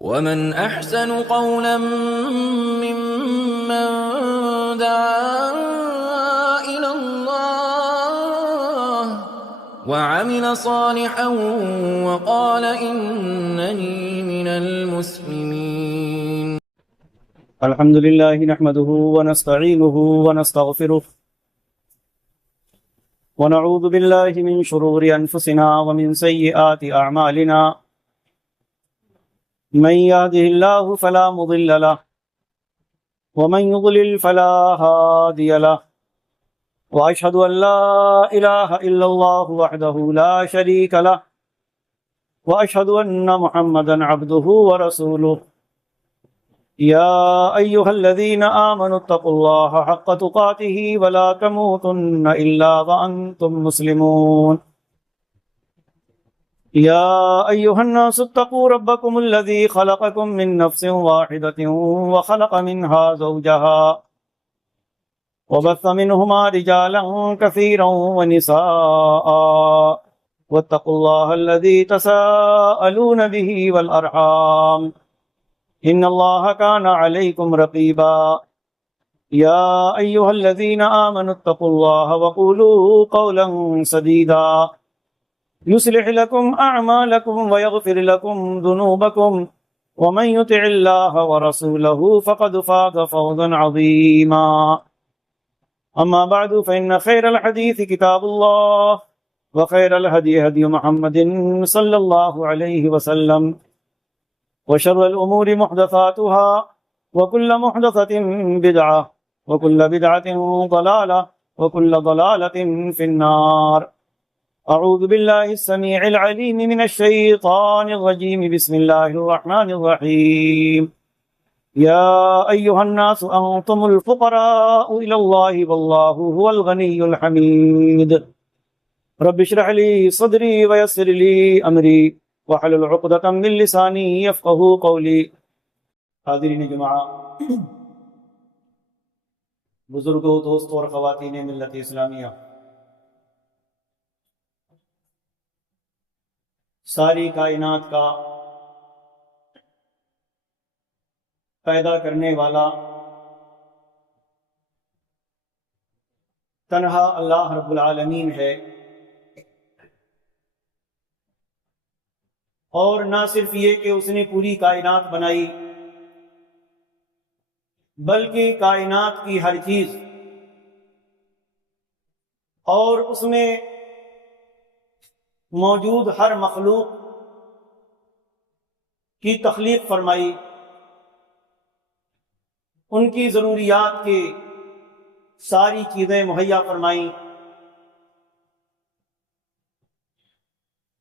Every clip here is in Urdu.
ومن أحسن قولا ممن دعا إلى الله وعمل صالحا وقال إنني من المسلمين. الحمد لله نحمده ونستعينه ونستغفره ونعوذ بالله من شرور أنفسنا ومن سيئات أعمالنا. من يهده الله فلا مضل له ومن يضلل فلا هادي له، وأشهد أن لا إله إلا الله وحده لا شريك له، وأشهد أن محمدا عبده ورسوله. يا أيها الذين آمنوا اتقوا الله حق تقاته ولا تموتن إلا وأنتم مسلمون. يا أيها الناس اتقوا ربكم الذي خلقكم من نفس واحدة وخلق منها زوجها وبث منهما رجالا كثيرا ونساء، واتقوا الله الذي تساءلون به والأرحام إن الله كان عليكم رقيبا. يا أيها الذين آمنوا اتقوا الله وقولوا قولا سديدا يصلح لكم أعمالكم ويغفر لكم ذنوبكم، ومن يطع الله ورسوله فقد فاز فوزا عظيما. أما بعد فإن خير الحديث كتاب الله، وخير الهدي هدي محمد صلى الله عليه وسلم، وشر الأمور محدثاتها، وكل محدثة بدعة، وكل بدعة ضلالة، وكل ضلالة في النار. أعوذ بالله السميع العليم من الشيطان الرجيم. بسم الله الرحمن الرحيم. يا أيها الناس أنتم الفقراء إلى الله والله هو الغني الحميد. رب اشرح لي صدري ويسر لي أمري واحلل عقدة من لساني يفقهوا قولي. حاضرین جماعہ، بزرگوں، دوستوں اور خواتین ملت اسلامیہ، ساری کائنات کا پیدا کرنے والا تنہا اللہ رب العالمین ہے، اور نہ صرف یہ کہ اس نے پوری کائنات بنائی، بلکہ کائنات کی ہر چیز اور اس میں موجود ہر مخلوق کی تخلیق فرمائی، ان کی ضروریات کے ساری چیزیں مہیا فرمائیں،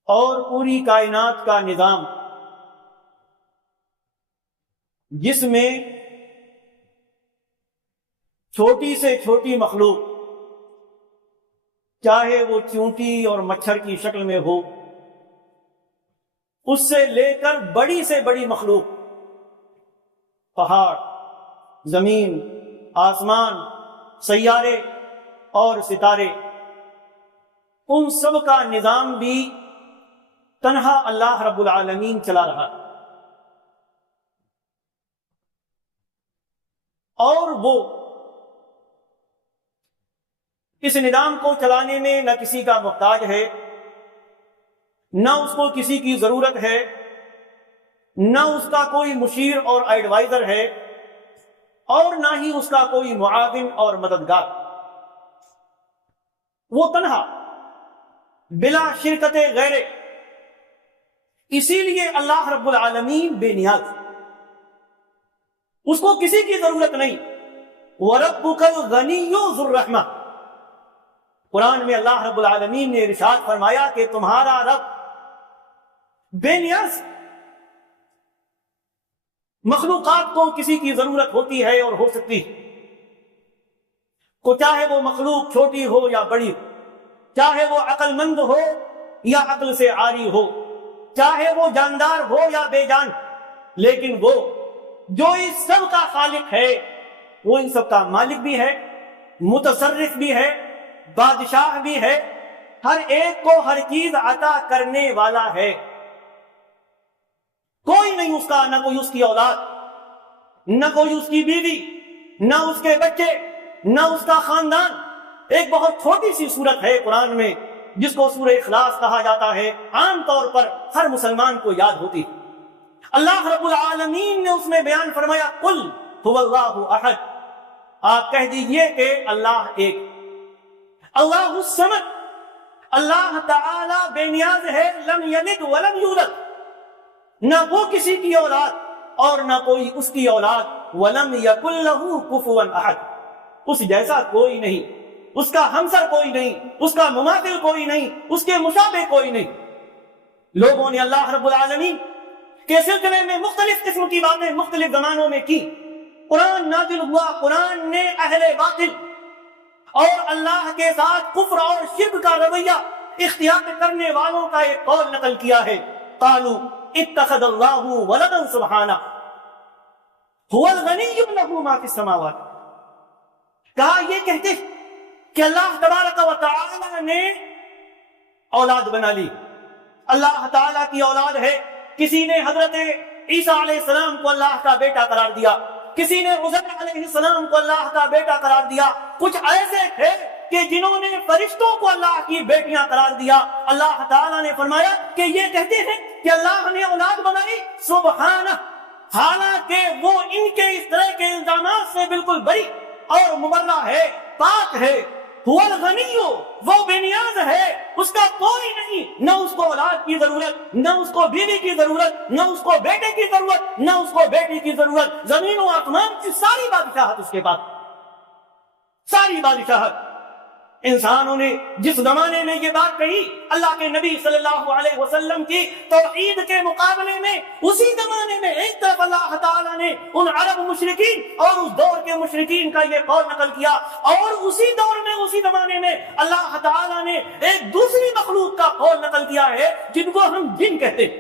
اور پوری کائنات کا نظام جس میں چھوٹی سے چھوٹی مخلوق، چاہے وہ چیونٹی اور مچھر کی شکل میں ہو، اس سے لے کر بڑی سے بڑی مخلوق، پہاڑ، زمین، آسمان، سیارے اور ستارے، ان سب کا نظام بھی تنہا اللہ رب العالمین چلا رہا، اور وہ اس نظام کو چلانے میں نہ کسی کا محتاج ہے، نہ اس کو کسی کی ضرورت ہے، نہ اس کا کوئی مشیر اور ایڈوائزر ہے، اور نہ ہی اس کا کوئی معاون اور مددگار۔ وہ تنہا، بلا شرکت غیرے، اسی لیے اللہ رب العالمین بے نیاز، اس کو کسی کی ضرورت نہیں۔ وَرَبُّكَ الْغَنِيُّ ذُو الرَّحْمَةِ، قرآن میں اللہ رب العالمین نے ارشاد فرمایا کہ تمہارا رب بے نیاز۔ مخلوقات کو کسی کی ضرورت ہوتی ہے اور ہو سکتی ہے، کو چاہے وہ مخلوق چھوٹی ہو یا بڑی ہو، چاہے وہ عقل مند ہو یا عقل سے عاری ہو، چاہے وہ جاندار ہو یا بے جان، لیکن وہ جو اس سب کا خالق ہے، وہ ان سب کا مالک بھی ہے، متصرف بھی ہے، بادشاہ بھی ہے، ہر ایک کو ہر چیز عطا کرنے والا ہے۔ کوئی نہیں اس کا، نہ کوئی اس کی اولاد، نہ کوئی اس کی بیوی، نہ اس کے بچے، نہ اس کا خاندان۔ ایک بہت چھوٹی سی سورت ہے قرآن میں جس کو سورہ اخلاص کہا جاتا ہے، عام طور پر ہر مسلمان کو یاد ہوتی۔ اللہ رب العالمین نے اس میں بیان فرمایا قل هو اللہ احد، آپ کہہ دیجئے کہ اللہ ایک، اللہ الصمد، اللہ تعالی بے نیاز ہے، لم یلد ولم یولد، نہ وہ کسی کی اولاد اور نہ کوئی اس کی اولاد، ولم یکن لہ کفوا احد، اس جیسا کوئی نہیں، اس کا ہمسر کوئی نہیں، اس کا مماثل کوئی نہیں، اس کے مشابہ کوئی نہیں۔ لوگوں نے اللہ رب العالمین کے سلسلے میں مختلف قسم کی باتیں مختلف زمانوں میں کی۔ قرآن نازل ہوا، قرآن نے اہل باطل اور اللہ کے ساتھ کفر اور شرک کا رویہ اختیار کرنے والوں کا ایک قول نقل کیا ہے، قالوا اتخذ اللہ ولدا سبحانہ هو الغنی له ما فی السماوات، کہا یہ کہتے کہ اللہ تبارک و تعالی نے اولاد بنا لی، اللہ تعالی کی اولاد ہے۔ کسی نے حضرت عیسیٰ علیہ السلام کو اللہ کا بیٹا قرار دیا، کسی نے عزیر علیہ السلام کو اللہ کا بیٹا قرار دیا، کچھ ایسے تھے کہ جنہوں نے فرشتوں کو اللہ کی بیٹیاں قرار دیا۔ اللہ تعالیٰ نے فرمایا کہ یہ کہتے ہیں کہ اللہ نے اولاد بنائی، سبحانہ، حالانکہ وہ ان کے اس طرح کے الزامات سے بالکل بری اور مبرہ ہے، پاک ہے۔ هو الغنی، وہ بے نیاز ہے، اس کا کوئی نہیں، نہ اس کو اولاد کی ضرورت، نہ اس کو بیوی کی ضرورت، نہ اس کو بیٹے کی ضرورت، نہ اس کو بیٹی کی ضرورت۔ زمین و آسمان کی ساری بادشاہت اس کے پاس، ساری بادشاہت۔ انسانوں نے جس زمانے میں یہ بات کہی اللہ کے نبی صلی اللہ علیہ وسلم کی توحید کے مقابلے میں، اسی زمانے میں ایک طرف اللہ تعالیٰ نے ان عرب مشرکین اور اس دور کے مشرکین کا یہ قول نقل کیا، اور اسی دور میں، اسی زمانے میں اللہ تعالیٰ نے ایک دوسری مخلوق کا قول نقل کیا ہے جن کو ہم جن کہتے ہیں۔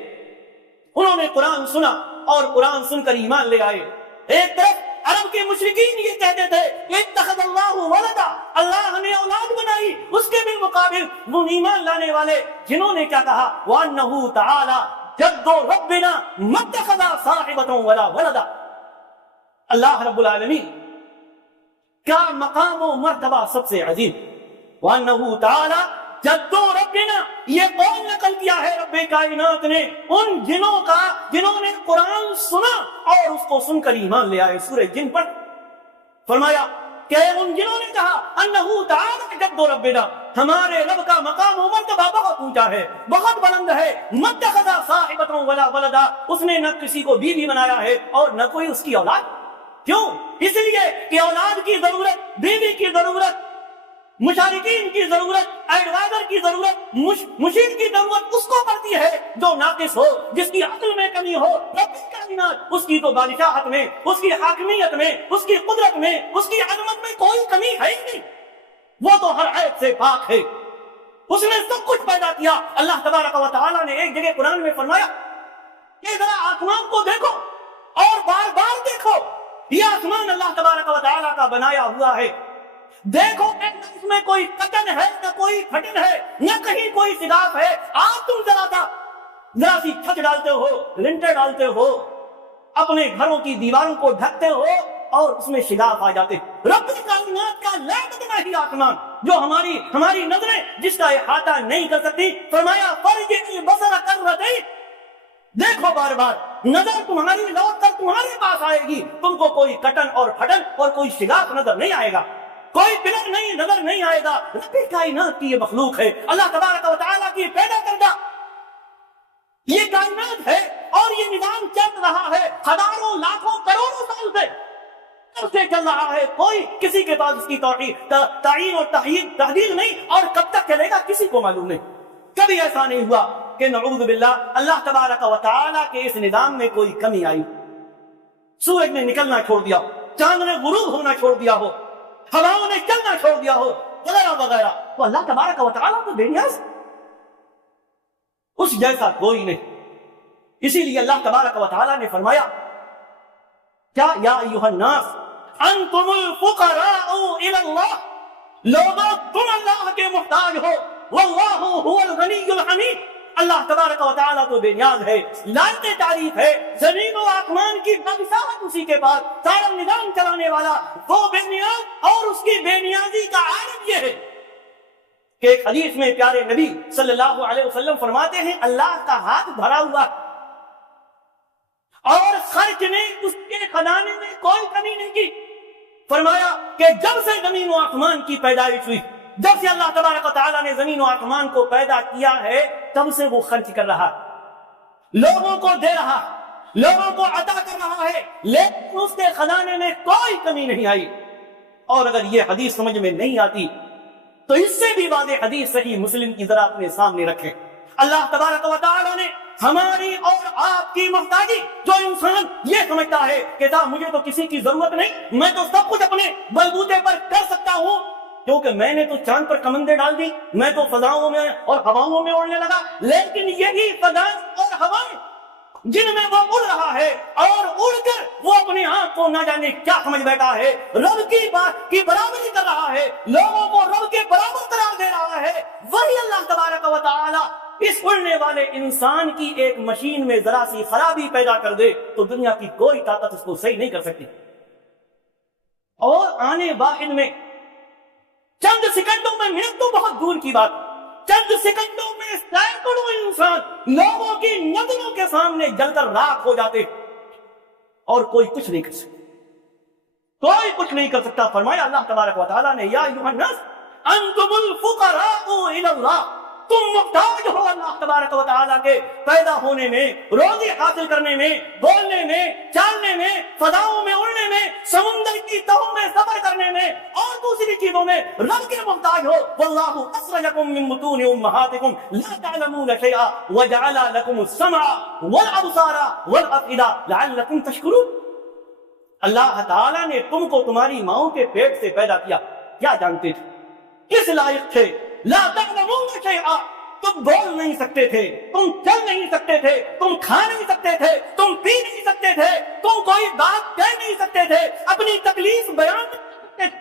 انہوں نے قرآن سنا اور قرآن سن کر ایمان لے آئے۔ ایک طرف عرب کے مشرکین یہ کہتے تھے اتخذ اللہ ولدا، اللہ نے اولاد بنائی، اس کے بالمقابل وہ ایمان لانے والے جنہوں نے کیا کہا، وَأَنَّهُ تَعَالَى جَدُّ رَبِّنَا مَا اتَّخَذَ صَاحِبَةً وَلَا وَلَدًا۔ اللہ رب العالمین کا مقام و مرتبہ سب سے عظیم، وَأَنَّهُ تَعَالَى جد ربنا، یہ قول نقل کیا ہے رب کائنات نے ان جنوں کا جنہوں نے قرآن سنا اور اس کو سن کر ایمان لے آئے۔ سورہ جن پر فرمایا کہ ان جنہوں نے کہا انہو تعالی جد ربنا، ہمارے رب کا مقام و مرتبہ بہت اونچا ہے، بہت بلند ہے، متخذ صاحبۃ ولا ولدا، اس نے نہ کسی کو بیوی بنایا ہے اور نہ کوئی اس کی اولاد۔ کیوں؟ اس لیے کہ اولاد کی ضرورت، بیوی کی ضرورت، مشارکین کی ضرورت، ایڈوائزر کی ضرورت، مشیر کی ضرورت اس کو پڑتی ہے جو ناقص ہو، جس کی عقل میں کمی ہو۔ رب کائنات، اس کی تو بادشاہت میں، اس کی حاکمیت میں، اس کی قدرت میں، اس کی عظمت میں کوئی کمی ہے ہی نہیں، وہ تو ہر عیب سے پاک ہے، اس نے سب کچھ پیدا کیا۔ اللہ تبارک و تعالیٰ نے ایک جگہ قرآن میں فرمایا کہ ذرا آسمان کو دیکھو اور بار بار دیکھو، یہ آسمان اللہ تبارک و تعالیٰ کا بنایا ہوا ہے، دیکھو کہ نہ اس میں کوئی کٹن ہے، نہ کوئی پھٹن ہے، نہ کہیں کوئی شگاف ہے۔ آپ تم ذرا سی چھت ڈالتے ہو، لنٹر ڈالتے ہو، اپنے گھروں کی دیواروں کو ڈھکتے ہو اور اس میں شگاف آ جاتے۔ رب کائنات کا لا ہی آسمان جو ہماری نظریں جس کا احاطہ نہیں کر سکتی، فرمایا فرجع البصر کرتین، دیکھو بار بار، نظر تمہاری لوٹ کر تمہارے پاس آئے گی، تم کو کوئی کٹن اور پھٹن اور کوئی شگاف نظر نہیں آئے گا، کوئی پلر نہیں نظر نہیں آئے گا۔ رب کائنات کی یہ مخلوق ہے، اللہ تبارک و تعالیٰ کی پیدا کردہ یہ کائنات ہے، اور یہ نظام چل رہا ہے ہزاروں لاکھوں کروڑوں سال سے، کب سے چل رہا ہے، کوئی کسی کے پاس اس کی تعین اور تحدید نہیں، اور کب تک چلے گا کسی کو معلوم نہیں۔ کبھی ایسا نہیں ہوا کہ نعوذ باللہ اللہ تبارک و تعالیٰ کے اس نظام میں کوئی کمی آئی، سورج نے نکلنا چھوڑ دیا، چاند نے غروب ہونا چھوڑ دیا ہو، ہواؤں نے چلنا چھوڑ دیا ہو، وغیرہ وغیرہ، تو اللہ تبارک و تعالیٰ تو بے نیاز، اس جیسا کوئی نہیں۔ اسی لیے اللہ تبارک و تعالیٰ نے فرمایا کیا، یا ایھا الناس انتم الفقراء الی اللہ، لوگوں تم اللہ کے محتاج ہو، واللہ هو الغنی الحمید، اللہ تبارک و تعالیٰ تو بے نیاز ہے، لائق تعریف ہے، زمین و آسمان کی بادشاہت اسی کے پاس، سارا نظام چلانے والا وہ بے نیاز، اور اس کی بے نیازی کا عالم یہ ہے کہ ایک حدیث میں پیارے نبی صلی اللہ علیہ وسلم فرماتے ہیں اللہ کا ہاتھ بھرا ہوا اور خرچ نے اس کے خزانے میں کوئی کمی نہیں کی۔ فرمایا کہ جب سے زمین و آسمان کی پیدائش ہوئی، جب سے اللہ تبارک و تعالیٰ نے زمین و آسمان کو پیدا کیا ہے، تب سے وہ خرچ کر رہا، لوگوں کو دے رہا، لوگوں کو عطا کر رہا ہے، لیکن اس کے خزانے میں کوئی کمی نہیں آئی۔ اور اگر یہ حدیث سمجھ میں نہیں آتی تو اس سے بھی واضح حدیث صحیح مسلم کی ذرا اپنے سامنے رکھیں۔ اللہ تبارک و تعالیٰ نے ہماری اور آپ کی محتاجی، جو انسان یہ سمجھتا ہے کہ مجھے تو کسی کی ضرورت نہیں، میں تو سب کچھ اپنے بلبوتے پر کر سکتا ہوں، کیونکہ میں نے تو چاند پر کمندیں ڈال دی، میں تو فضاؤں میں اور ہواؤں میں اڑنے لگا، لیکن یہی فضائیں اور ہوائیں جن میں وہ اڑ رہا ہے اور اڑ کر وہ اپنے آپ کو نہ جانے کیا سمجھ بیٹھا ہے، رب کی بات کی برابری کر رہا ہے، لوگوں کو رب کے برابر قرار دے رہا ہے، وہی اللہ تبارک و تعالی اس اڑنے والے انسان کی ایک مشین میں ذرا سی خرابی پیدا کر دے تو دنیا کی کوئی طاقت اس کو صحیح نہیں کر سکتی۔ اور آنے واحد میں چند سیکنڈوں میں، منٹ تو بہت دور کی بات، چند سیکنڈوں میں سینکڑوں انسان لوگوں کی نظروں کے سامنے جل کر راکھ ہو جاتے اور کوئی کچھ نہیں کر سکتا، کوئی کچھ نہیں کر سکتا۔ فرمایا اللہ تبارک و تعالیٰ نے یا ایھا الناس انتم الفقراء الی اللہ، تم محتاج ہو اللہ تبارک و تعالیٰ کے پیدا ہونے میں، روزی حاصل کرنے میں، بولنے میں، چالنے میں، فضاؤں میں اڑنے میں، سمندر کی تہوں میں سفر کرنے میں اور دوسری چیزوں میں رب کے محتاج ہو۔ واللہ اخرجکم من بطون امہاتکم لا تعلمون شیئا وجعل لکم السمع والابصار والافئدہ لعلکم تشکرون۔ اللہ تعالیٰ نے تم کو تمہاری ماؤں کے پیٹ سے پیدا کیا، کیا جانتے تھے، کس لائق تھے؟ لا تعلمون شیئا، تم بول نہیں سکتے تھے، تم چل نہیں سکتے تھے، تم کھا نہیں سکتے تھے، تم پی نہیں سکتے تھے، تم کوئی بات کہہ نہیں سکتے تھے، اپنی تکلیف بیان نہیں کر سکتے تھے۔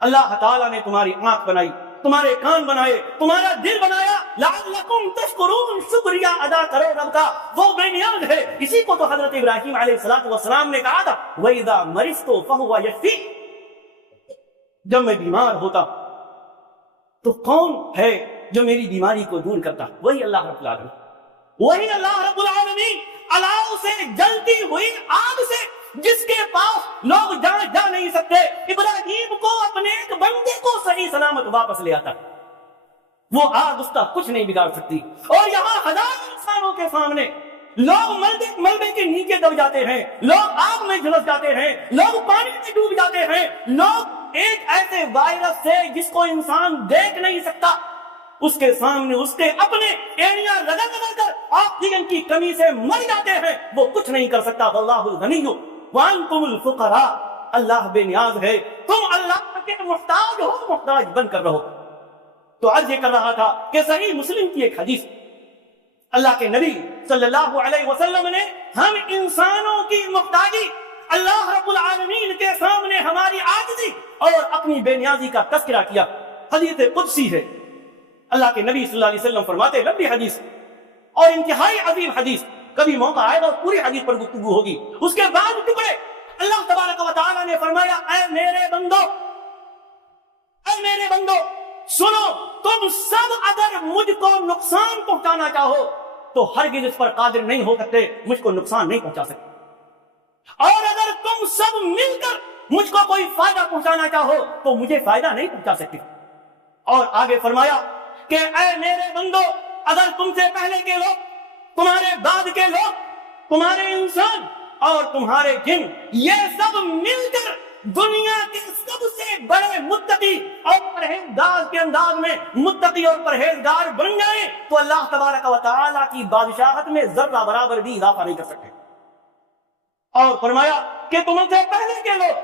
اللہ تعالیٰ نے تمہاری آنکھ بنائی، تمہارے کان بنائے، تمہارا دل بنایا، لعلکم تشکرون، شکریہ ادا کرو رب کا، وہ بے نیاز ہے۔ اسی کو تو حضرت ابراہیم علیہ السلام نے کہا تھا وَإِذَا مَرِضْتُ فَهُوَ يَشْفِينِ، جب میں بیمار ہوتا تو کون ہے جو میری بیماری کو دور کرتا؟ وہی اللہ رب العالمین، وہی اللہ رب العالمین، الاؤ سے جلتی ہوئی آگ سے جس کے پاس لوگ جا نہیں سکتے، ابراہیم کو اپنے ایک بندے کو صحیح سلامت واپس لے آتا، وہ آگ اس کا کچھ نہیں بگاڑ سکتی۔ اور یہاں ہزاروں انسانوں کے سامنے لوگ ملبے کے نیچے دب جاتے ہیں، لوگ آگ میں جھلس جاتے ہیں، لوگ پانی میں ڈوب جاتے ہیں، لوگ ایک ایسے وائرس سے جس کو انسان دیکھ نہیں سکتا اس کے سامنے اس کے اپنے ایڑیاں رگڑ کر آکسیجن کی کمی سے مر جاتے ہیں، وہ کچھ نہیں کر سکتا۔ واللہ الغنی وانتم الفقراء، اللہ بے نیاز ہے، تم اللہ کے محتاج ہو، محتاج بن کر رہو۔ تو عرض یہ کر رہا تھا کہ صحیح مسلم کی ایک حدیث، اللہ کے نبی صلی اللہ علیہ وسلم نے ہم انسانوں کی محتاجی، اللہ رب العالمین کے سامنے ہماری عاجزی اور اپنی بے نیازی کا تذکرہ کیا۔ حدیث قدسی ہے، اللہ کے نبی صلی اللہ علیہ وسلم فرماتے، لمبی حدیث اور انتہائی عظیم حدیث، کبھی موقع آئے گا اور پوری حدیث پر گفتگو ہوگی، اس کے بعد ٹکڑے۔ اللہ تبارک و تعالیٰ نے فرمایا اے میرے بندو، اے میرے بندو سنو، تم سب اگر مجھ کو نقصان پہنچانا چاہو تو ہرگز اس پر قادر نہیں ہو سکتے، مجھ کو نقصان نہیں پہنچا سکتے، اور اگر تم سب مل کر مجھ کو کوئی فائدہ پہنچانا چاہو تو مجھے فائدہ نہیں پہنچا سکتے۔ اور آگے فرمایا کہ اے میرے بندو، اگر تم سے پہلے کے لوگ، تمہارے بعد کے لوگ، تمہارے انسان اور تمہارے جن، یہ سب مل کر دنیا کے سب سے بڑے متقی اور پرہیزگار کے انداز میں متقی اور پرہیزگار بن جائیں تو اللہ تبارک و تعالیٰ کی بادشاہت میں ذرہ برابر بھی اضافہ نہیں کر سکتے۔ اور فرمایا کہ تم سے پہلے کے لوگ،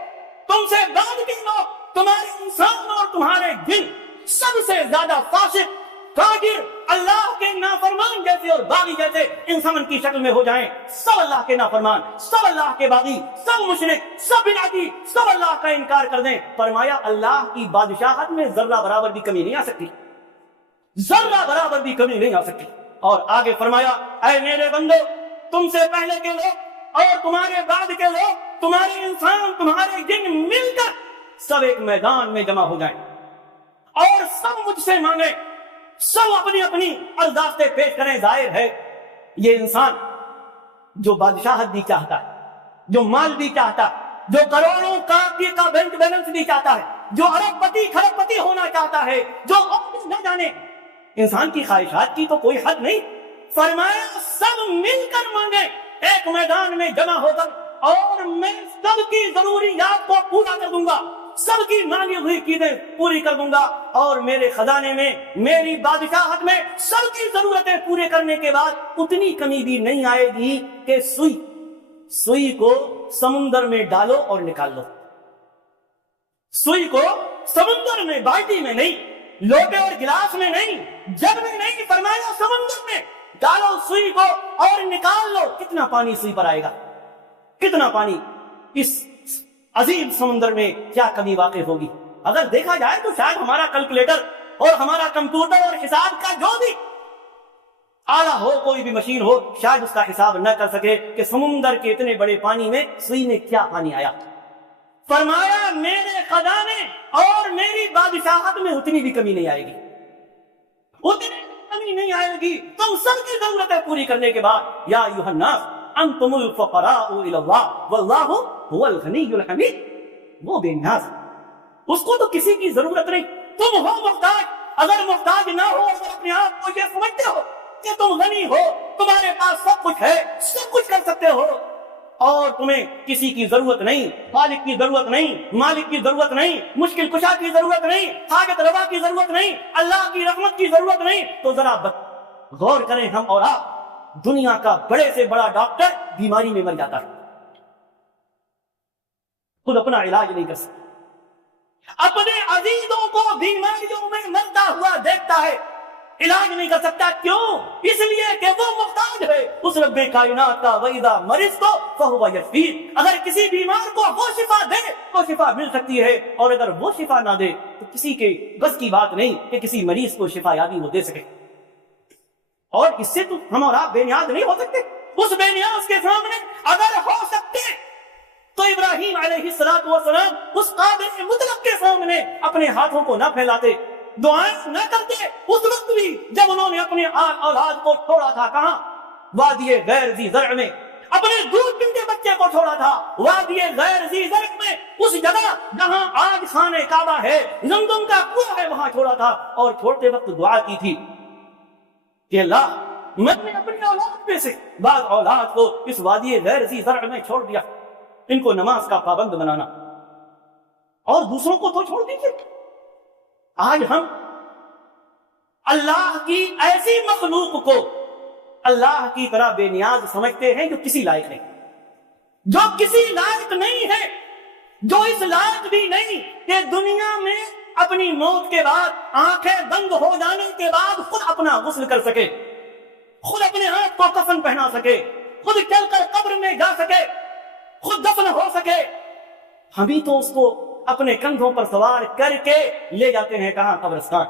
تم سے بعد کے لوگ، تمہارے انسان اور تمہارے جن سب سے زیادہ فاسق، فاجر، اللہ کے نافرمان جیسے اور باغی جیسے انسان کی شکل میں ہو جائیں، سب اللہ کے نافرمان، سب اللہ کے باغی، سب مشرک، سب بدعتی، سب اللہ کا انکار کر دیں، فرمایا اللہ کی بادشاہت میں ذرہ برابر بھی کمی نہیں آ سکتی۔ ذرہ برابر بھی کمی نہیں آ سکتی۔ اور آگے فرمایا اے میرے بندو، تم سے پہلے کے لوگ اور تمہارے بعد کے لوگ، تمہارے انسان، تمہارے جن مل کر سب ایک میدان میں جمع ہو جائیں اور سب مجھ سے مانگے، سب اپنی اپنی عرضاستیں پیش کریں۔ ظاہر ہے یہ انسان جو بادشاہت بھی چاہتا ہے، جو مال بھی چاہتا ہے، جو کروڑوں کا بینک بیلنس بھی چاہتا ہے، جو ارب پتی کھرب پتی ہونا چاہتا ہے، جو نہ جانے، انسان کی خواہشات کی تو کوئی حد نہیں۔ فرمایا سب مل کر مانگے ایک میدان میں جمع ہو کر، اور میں سب کی ضروریات کو پورا کر دوں گا، سب کی مانگی ہوئی چیزیں پوری کر دوں گا، اور میرے خزانے میں، میری بادشاہت میں سب کی ضرورتیں پورے کرنے کے بعد اتنی کمی بھی نہیں آئے گی کہ سوئی کو سمندر میں ڈالو اور نکال لو۔ سوئی کو سمندر میں، بالٹی میں نہیں، لوٹے اور گلاس میں نہیں، جگ میں نہیں، فرمایا سمندر میں ڈالو سوئی کو اور نکال لو۔ کتنا پانی سوئی پر آئے گا، کتنا پانی اس عظیم سمندر میں کیا کمی واقع ہوگی۔ اگر دیکھا جائے تو شاید ہمارا کیلکولیٹر اور ہمارا کمپیوٹر اور حساب کا جو بھی آلہ ہو، کوئی بھی مشین ہو، شاید اس کا حساب نہ کر سکے کہ سمندر کے اتنے بڑے پانی میں سوئی میں کیا پانی آیا۔ فرمایا میرے خزانے اور میری بادشاہت میں اتنی بھی کمی نہیں آئے گی، اتنی کمی نہیں آئے گی۔ تم سب کی ضرورتیں پوری کرنے کے بعد یا ایھا الناس انتم الفقراء الی اللہ واللہ هو الغنی الحمید، وہ بے نیاز، اس کو تو کسی کی ضرورت نہیں۔ تم ہو محتاج، اگر محتاج نہ ہو، اگر اپنے آپ کو یہ سمجھتے ہو کہ تم غنی ہو، تمہارے پاس سب کچھ ہے، سب کچھ کر سکتے ہو، اور تمہیں کسی کی ضرورت نہیں، خالق کی ضرورت نہیں، مالک کی ضرورت نہیں، مشکل کشا کی ضرورت نہیں، حاجت روا کی ضرورت نہیں، اللہ کی رحمت کی ضرورت نہیں، تو ذرا غور کریں ہم اور آپ، دنیا کا بڑے سے بڑا ڈاکٹر بیماری میں مر جاتا ہے، خود اپنا علاج نہیں کر سکتا، اپنے عزیزوں کو بیماریوں میں مرتا ہوا دیکھتا ہے، علاج نہیں کر سکتا۔ کیوں؟ اس لیے کہ وہ محتاج ہے اس رب کائنات کا۔ وَإِذَا مَرِضْتُ فَهُوَ يَشْفِينِ، اگر کسی بیمار کو وہ شفا دے تو شفا مل سکتی ہے، اور اگر وہ شفا نہ دے تو کسی کے بس کی بات نہیں کہ کسی مریض کو شفا یابی وہ دے سکے، اور اس سے تو ہم اور آپ بے نیاز نہیں ہو سکتے۔ اس بے نیاز کے سامنے اگر ہو سکتے تو ابراہیم علیہ السلام اس قادر مطلق کے سامنے اپنے ہاتھوں کو نہ پھیلاتے، دعائیں نہ کرتے، اس وقت بھی جب انہوں نے اپنے اولاد کو چھوڑا تھا۔ کہاں؟ وادی غیر ذی زرع میں، اپنے دودھ پیتے بچے کو چھوڑا تھا وادی غیر ذی زرع میں، اس جگہ جہاں آج خانہ کعبہ ہے، زمزم کا کنواں ہے، وہاں چھوڑا تھا، اور چھوڑتے وقت دعا کی تھی کہ اللہ میں نے اپنی اولاد میں سے بعض اولاد کو اس وادی غیر ذی زرع میں چھوڑ دیا، ان کو نماز کا پابند بنانا، اور دوسروں کو تو چھوڑ دیجیے۔ آج ہم اللہ کی ایسی مخلوق کو اللہ کی طرح بے نیاز سمجھتے ہیں جو کسی لائق نہیں، جو کسی لائق نہیں ہے، جو اس لائق بھی نہیں کہ دنیا میں اپنی موت کے بعد آنکھیں بند ہو جانے کے بعد خود اپنا غسل کر سکے، خود اپنے ہاتھ کو کفن پہنا سکے، خود چل کر قبر میں جا سکے، خود دفن ہو سکے۔ ہم ہی تو اس کو اپنے کندھوں پر سوار کر کے لے جاتے ہیں کہاں؟ قبرستان۔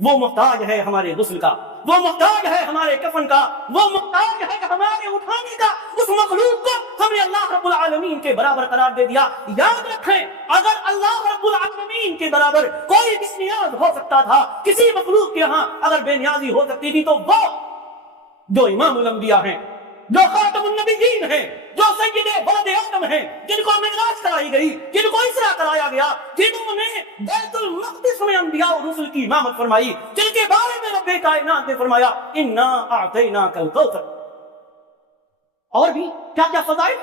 وہ محتاج ہے ہمارے غسل کا، وہ محتاج ہے ہمارے کفن کا، وہ محتاج ہے ہمارے اٹھانے کا۔ اس مخلوق کو ہم نے اللہ رب العالمین کے برابر قرار دے دیا۔ یاد رکھیں، اگر اللہ رب العالمین کے برابر کوئی بے نیاز ہو سکتا تھا، کسی مخلوق کے ہاں اگر بے نیازی ہو سکتی تھی، تو وہ جو امام الانبیاء ہیں، جو خاتم النبیین ہیں، جو سید ولد آدم ہیں، جن کو معراج کرائی گئی، جن کو اسرا کرایا گیا، جنہوں نے بیت المقدس میں انبیاء اور رسل کی امامت فرمائی، جن کے بارے میں رب کائنات نے فرمایا انا اعطیناک الکوثر، اور بھی کیا کیا فضائل۔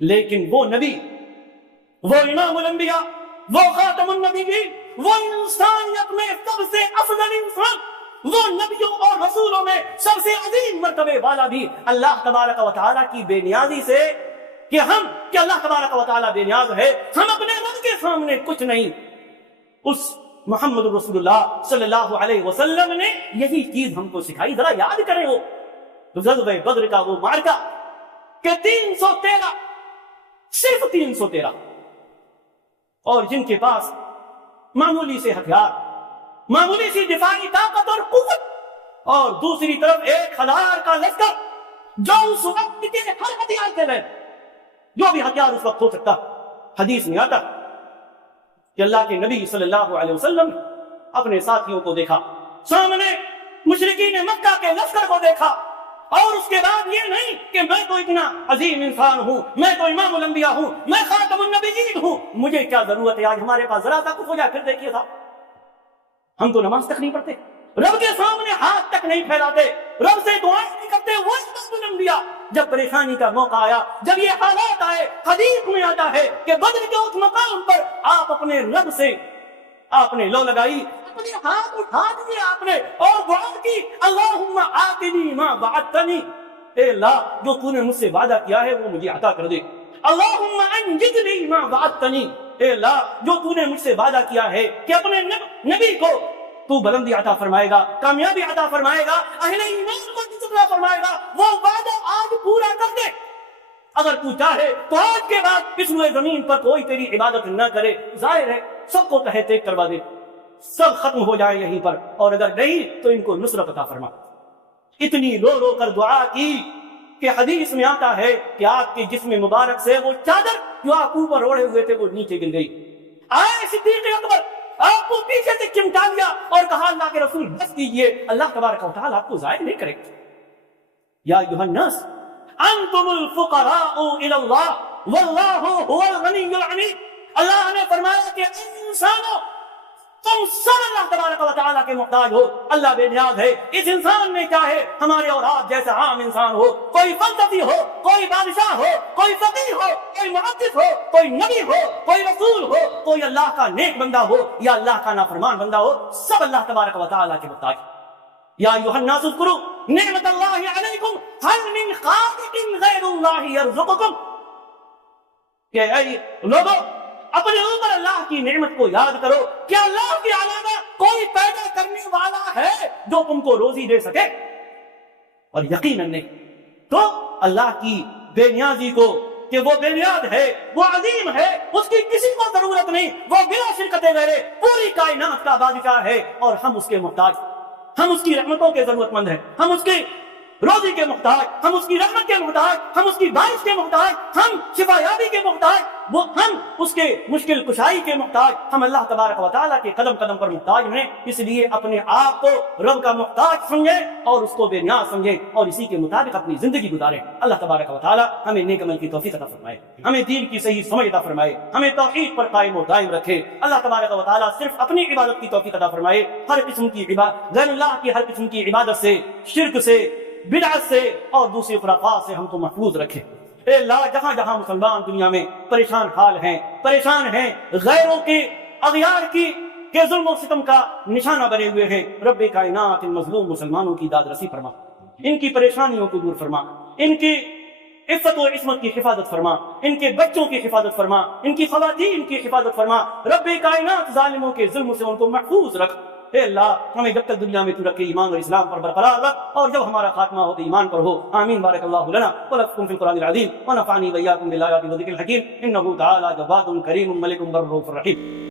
لیکن وہ نبی، وہ امام الانبیاء، وہ خاتم النبیین، وہ انسانیت میں سب سے افضل انسان، وہ نبیوں اور رسولوں میں سب سے عظیم مرتبے والا بھی اللہ تبارک و تعالیٰ کی بے نیازی سے کہ اللہ تبارک و تعالیٰ بے نیاز ہے، ہم اپنے رب کے سامنے کچھ نہیں۔ اس محمد رسول اللہ صلی اللہ علیہ وسلم نے یہی چیز ہم کو سکھائی۔ ذرا یاد کریں وہ غزوہ بدر کا وہ معرکہ کہ 313، صرف 313، اور جن کے پاس معمولی سے ہتھیار، معمولی سی دفاعی طاقت اور قوت، اور دوسری طرف 1000 کا لشکر جو اس وقت کے ہر ہتھیار سے ہے، جو بھی ہتھیار اس وقت ہو سکتا۔ حدیث میں آتا کہ اللہ کے نبی صلی اللہ علیہ وسلم اپنے ساتھیوں کو دیکھا، سامنے مشرکین مکہ کے لشکر کو دیکھا، اور اس کے بعد یہ نہیں کہ میں تو اتنا عظیم انسان ہوں، میں تو امام الانبیاء ہوں، میں خاتم النبیین ہوں، مجھے کیا ضرورت ہے آج ہمارے پاس ذرا سا کچھ ہو جائے۔ پھر دیکھیے صاحب، ہم تو نماز تک نہیں پڑھتے، رب کے سامنے ہاتھ تک نہیں پھیلاتے، رب سے دعائیں نہیں کرتے، وہ خاتم الانبیاء۔ جب پریشانی کا موقع آیا، جب یہ حالات آئے، حدیث میں آتا ہے کہ بدر کے اس مقام پر آپ اپنے رب سے آپ نے لو لگائی، اپنے ہاتھ اٹھا دیے آپ نے اور دعا کی، اللہم آتنی ما وعدتنی، اے اللہ جو تو نے مجھ سے وعدہ کیا ہے وہ مجھے عطا کر دے۔ اللہم انجزنی ما وعدتنی، اے اللہ جو تو نے مجھ سے وعدہ کیا ہے کہ اپنے نبی کو تو بلندی عطا فرمائے گا، کامیابی عطا فرمائے گا، اہل ایمان کو عزت عطا فرمائے گا، وہ وعدہ آج پورا کر دے۔ اگر تو چاہے تو آج کے بعد اس روئے زمین پر کوئی تیری عبادت نہ کرے، ظاہر ہے سب کو تہہ تیگ کروا دے، سب ختم ہو جائے یہیں پر، اور اگر نہیں تو ان کو نصرت عطا فرما۔ اتنی رو رو کر دعا کی کہ حدیث میں آتا ہے کہ آپ کے جسم مبارک سے وہ چادر جو آپ اوپر اوڑھے ہوئے تھے وہ نیچے گر گئی۔ آئے صدیق اکبر، آپ کو پیچھے سے چمٹا لیا اور کہا اللہ کے رسول بس کیجئے، اللہ تبارک و تعالیٰ آپ کو ضائع نہیں کرے گا۔ یا ایھا الناس انتم الفقراء الی اللہ واللہ هو الغنی الحمید، اللہ نے فرمایا کہ انسانوں تم سب اللہ تبارک و تعالیٰ کے محتاج ہو، اللہ بے نیاز ہے۔ اس انسان نے چاہے ہمارے اور آپ جیسا عام انسان ہو، کوئی فلسفی ہو، کوئی بادشاہ ہو، کوئی فقیر ہو، کوئی محدث ہو، کوئی نبی ہو، کوئی رسول ہو، کوئی اللہ کا نیک بندہ ہو یا اللہ کا نافرمان بندہ ہو، سب اللہ تبارک و تعالیٰ کے محتاج۔ یا ایھا الناس اذکروا نعمت اللہ علیکم هل من خالق غیر اللہ یرزقکم، کہ اے لوگوں اپنے اوپر اللہ کی نعمت کو یاد کرو، کیا اللہ کے علاوہ کوئی پیدا کرنے والا ہے جو تم کو روزی دے سکے؟ اور یقیناً نہیں۔ تو اللہ کی بے نیازی کو کہ وہ بے نیاز ہے، وہ عظیم ہے، اس کی کسی کو ضرورت نہیں، وہ بلا شرکت غیرے پوری کائنات کا بادشاہ ہے، اور ہم اس کے محتاج، ہم اس کی رحمتوں کے ضرورت مند ہیں، ہم اس کی روزی کے محتاج، ہم اس کی رحمت کے محتاج، ہم اس کی بارش کے محتاج، ہم شفا یابی کے محتاج، وہ ہم اس کے مشکل کشائی کے محتاج، ہم اللہ تبارک و تعالیٰ کے قدم قدم پر محتاج ہیں۔ اس لیے اپنے آپ کو رب کا محتاج سمجھیں اور اس کو بے نیاز سمجھیں اور اسی کے مطابق اپنی زندگی گزاریں۔ اللہ تبارک و تعالیٰ ہمیں نیک عمل کی توفیق عطا فرمائے، ہمیں دین کی صحیح سمجھ عطا فرمائے، ہمیں توحید پر قائم و دائم رکھے۔ اللہ تبارک و تعالیٰ صرف اپنی عبادت کی توفیق عطا فرمائے، ہر قسم کی عبادت، غیر اللہ کی ہر قسم کی عبادت سے، شرک سے، بدعت سے اور دوسری خرافات سے ہم کو محفوظ رکھے۔ اے اللہ جہاں جہاں مسلمان دنیا میں پریشان حال ہیں، پریشان ہیں، غیروں کے اغیار کے ظلم و ستم کا نشانہ بنے ہوئے ہیں، رب کائنات ان مظلوم مسلمانوں کی داد رسی فرما، ان کی پریشانیوں کو دور فرما، ان کی عفت و عصمت کی حفاظت فرما، ان کے بچوں کی حفاظت فرما، ان کی خواتین کی حفاظت فرما، رب کائنات ظالموں کے ظلم سے ان کو محفوظ رکھ۔ اے اللہ ہمیں جب تک دنیا میں تو رکھے ایمان اور اسلام پر برقرار رکھ، اور جب ہمارا خاتمہ ہو تو ایمان پر ہو۔ آمین۔ بارک اللہ لنا ولکم فی القرآن العظیم ونفعنی وإیاکم بالآیات والذکر الحکیم، انہ تعالی جواد کریم ملک بر رؤوف رحیم۔